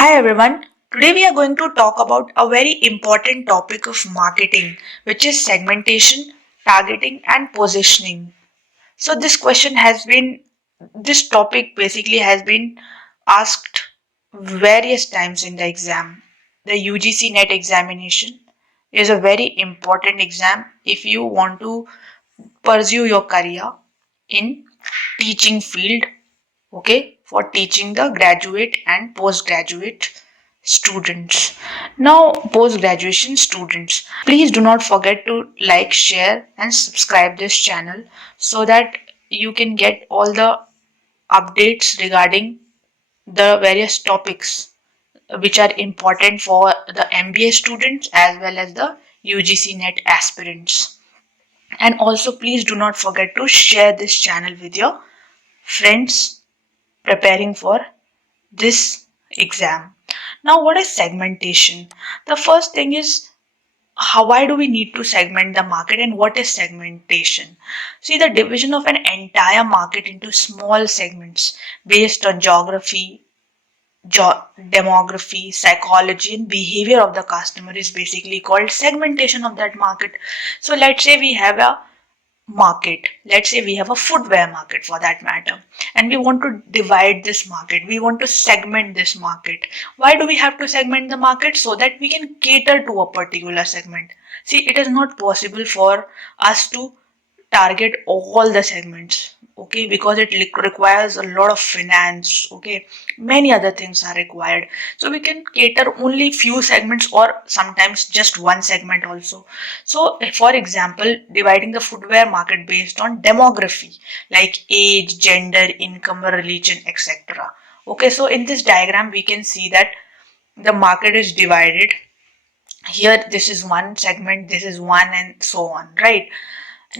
Hi everyone. Today we are going to talk about a very important topic of marketing, which is segmentation, targeting, and positioning. So this topic basically has been asked various times in the exam. The UGC net examination is a very important exam if you want to pursue your career in teaching field, okay, for teaching the graduate and postgraduate students. Now, post graduation students, please do not forget to like, share, and subscribe this channel so that you can get all the updates regarding the various topics which are important for the MBA students as well as the UGC net aspirants. And also, please do not forget to share this channel with your friends preparing for this exam. Now, what is segmentation? The first thing is why do we need to segment the market and what is segmentation? See, the division of an entire market into small segments based on geography, demography, psychology, and behavior of the customer is basically called segmentation of that market. So, let's say we have a market. Let's say we have a footwear market for that matter, and we want to divide this market. We want to segment this market. Why do we have to segment the market? So that we can cater to a particular segment. See, it is not possible for us to target all the segments, okay, because it requires a lot of finance, okay, many other things are required. So we can cater only few segments or sometimes just one segment also. So for example, dividing the footwear market based on demography like age, gender, income, religion, etc. Okay, so in this diagram we can see that the market is divided. Here this is one segment, this is one, and so on, right?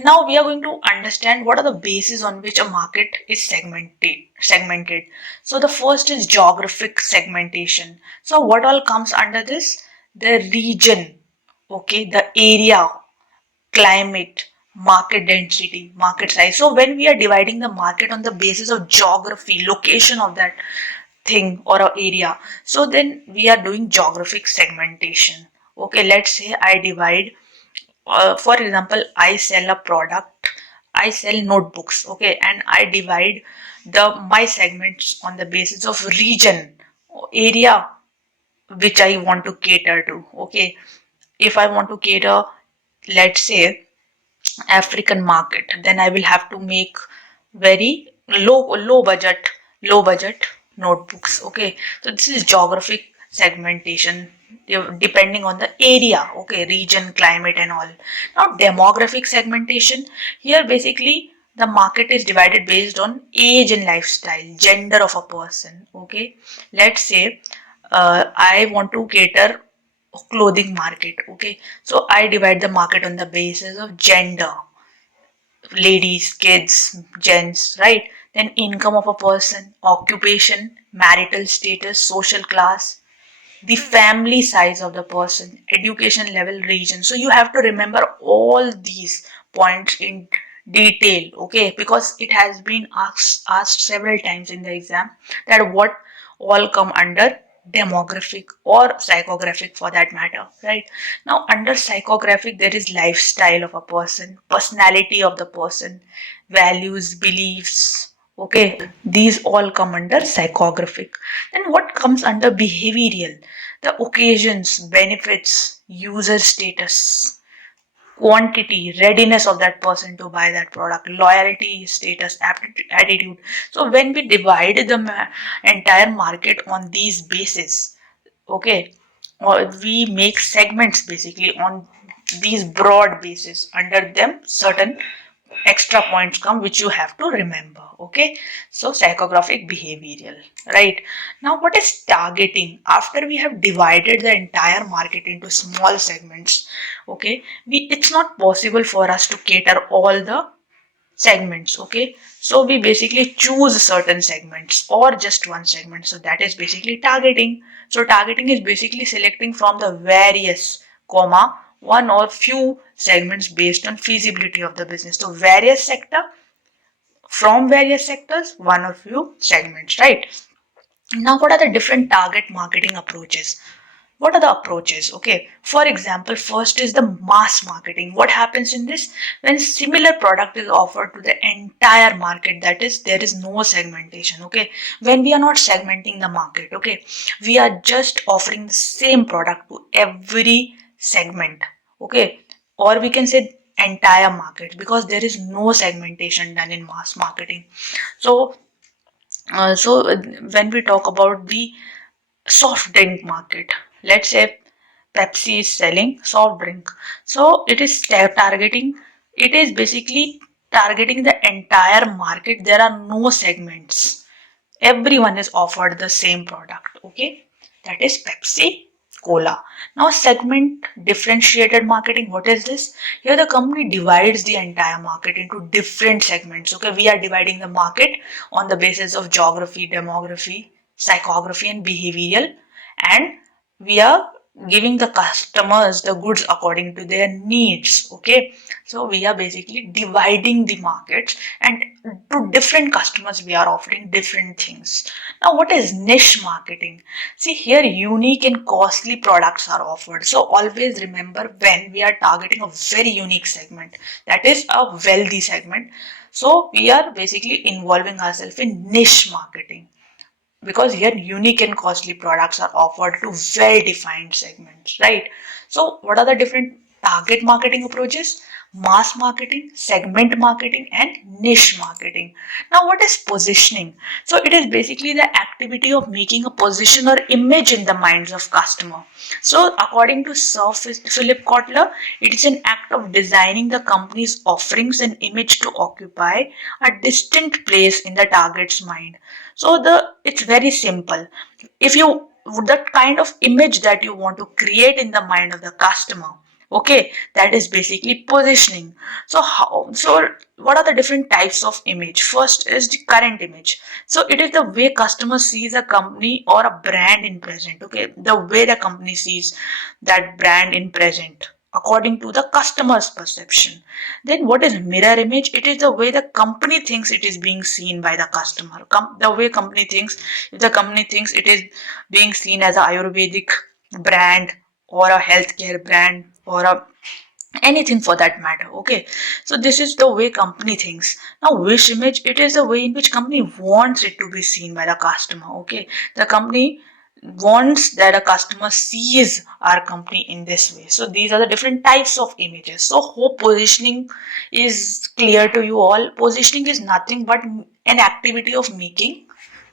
Now we are going to understand what are the bases on which a market is segmented. So the first is geographic segmentation. So what all comes under this? The region, okay, the area, climate, market density, market size. So when we are dividing the market on the basis of geography, location of that thing or a area, so then we are doing geographic segmentation. Okay, let's say I divide, for example, I sell a product, I sell notebooks, okay, and I divide the my segments on the basis of region, area which I want to cater to. Okay, if I want to cater, let's say, African market, then I will have to make very low budget notebooks. Okay, so this is geographic segmentation depending on the area, okay, region, climate, and all. Now, demographic segmentation, here basically the market is divided based on age and lifestyle, gender of a person. Okay, let's say I want to cater clothing market. Okay, so I divide the market on the basis of gender, ladies, kids, gents, right? Then income of a person, occupation, marital status, social class, the family size of the person, education level, region. So you have to remember all these points in detail, okay? Because it has been asked several times in the exam that what all come under demographic or psychographic for that matter, right? Now under psychographic there is lifestyle of a person, personality of the person, values, beliefs, okay, these all come under psychographic. Then what comes under behavioral? The occasions, benefits, user status, quantity, readiness of that person to buy that product, loyalty, status, attitude. So when we divide the entire market on these bases, okay, or we make segments basically on these broad bases. Under them certain extra points come which you have to remember. Okay, so psychographic, behavioral, right? Now what is targeting? After we have divided the entire market into small segments, okay, it's not possible for us to cater all the segments. Okay, so we basically choose certain segments or just one segment, so that is basically targeting. So targeting is basically selecting from the various comma one or few segments based on feasibility of the business. So various sector, from various sectors, one or few segments, right? Now, what are the different target marketing approaches? What are the approaches? Okay, for example, first is the mass marketing. What happens in this? When similar product is offered to the entire market, that is, there is no segmentation. Okay, when we are not segmenting the market, okay, we are just offering the same product to every segment. Okay, or we can say entire market, because there is no segmentation done in mass marketing. So when we talk about the soft drink market, let's say Pepsi is selling soft drink, so it is targeting, it is basically targeting the entire market. There are no segments, everyone is offered the same product. Okay, that is Pepsi Cola. Now, segment differentiated marketing, what is this? Here the company divides the entire market into different segments. Okay, we are dividing the market on the basis of geography, demography, psychography and behavioral, and we are giving the customers the goods according to their needs. Okay, so we are basically dividing the markets, and to different customers we are offering different things. Now, what is niche marketing? See, here unique and costly products are offered. So always remember, when we are targeting a very unique segment, that is a wealthy segment, so we are basically involving ourselves in niche marketing, because here unique and costly products are offered to well defined segments, right? So what are the different target marketing approaches? Mass marketing, segment marketing and niche marketing. Now, what is positioning? So it is basically the activity of making a position or image in the minds of customer. So according to Sir Philip Kotler, it is an act of designing the company's offerings and image to occupy a distinct place in the target's mind. So it's very simple. If you, the kind of image that you want to create in the mind of the customer, okay, that is basically positioning. So what are the different types of image? First is the current image. So it is the way customer sees a company or a brand in present. Okay, the way the company sees that brand in present according to the customer's perception. Then what is mirror image? It is the way the company thinks it is being seen by the customer. The way company thinks, if the company thinks it is being seen as a Ayurvedic brand or a healthcare brand or a anything for that matter. Okay, so this is the way company thinks. Now, wish image, it is the way in which company wants it to be seen by the customer. Okay, the company wants that a customer sees our company in this way. So these are the different types of images. So hope positioning is clear to you all. Positioning is nothing but an activity of making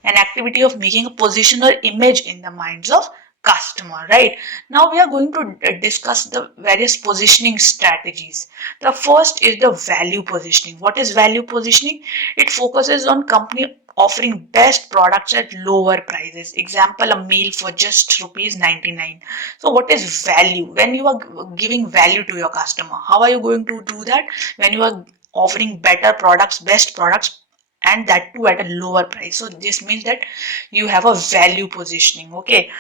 a position or image in the minds of customer, right? Now we are going to discuss the various positioning strategies. The first is the value positioning. What is value positioning? It focuses on company offering best products at lower prices. Example, a meal for just rupees 99. So what is value? When you are giving value to your customer, how are you going to do that? When you are offering better products, best products, and that too at a lower price. So this means that you have a value positioning. Okay,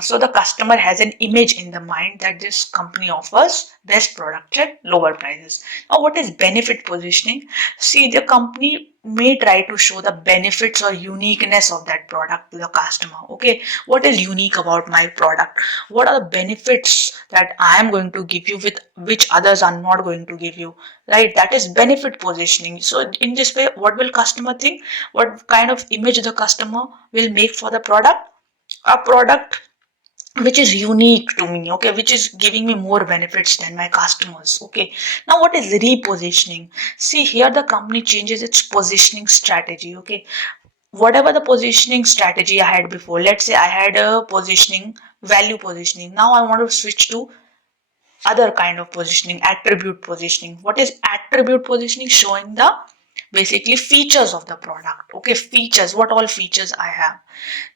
so the customer has an image in the mind that this company offers best product at lower prices. Now, what is benefit positioning? See, the company may try to show the benefits or uniqueness of that product to the customer. Okay, what is unique about my product? What are the benefits that I am going to give you with which others are not going to give you, right? That is benefit positioning. So in this way, what will customer think? What kind of image the customer will make for the product? A product which is unique to me, okay, which is giving me more benefits than my customers. Okay, now what is repositioning? See, here the company changes its positioning strategy. Okay, whatever the positioning strategy I had before, let's say I had a positioning, value positioning, now I want to switch to other kind of positioning, attribute positioning. What is attribute positioning? Showing the basically features of the product. Okay, features, what all features I have,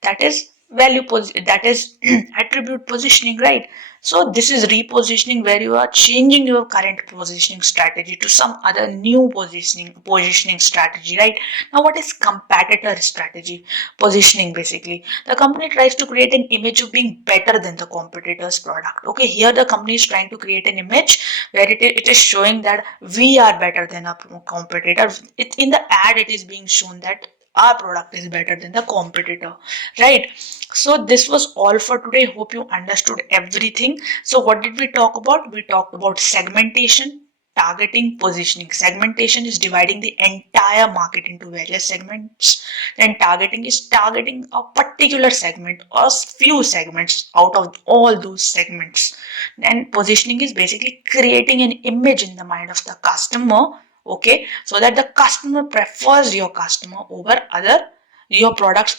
that is that is attribute positioning, right? So this is repositioning, where you are changing your current positioning strategy to some other new positioning strategy, right? Now, what is competitor strategy positioning? Basically, the company tries to create an image of being better than the competitor's product. Okay, here the company is trying to create an image where it is showing that we are better than a competitor. In the ad, it is being shown that our product is better than the competitor, right? So this was all for today. Hope you understood everything. So what did we talk about? We talked about segmentation, targeting, positioning. Segmentation is dividing the entire market into various segments. Then targeting is targeting a particular segment or few segments out of all those segments. And positioning is basically creating an image in the mind of the customer, okay, so that the customer prefers your products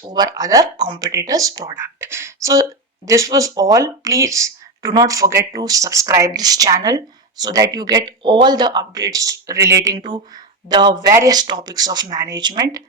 over other competitors' product. So this was all. Please do not forget to subscribe this channel so that you get all the updates relating to the various topics of management.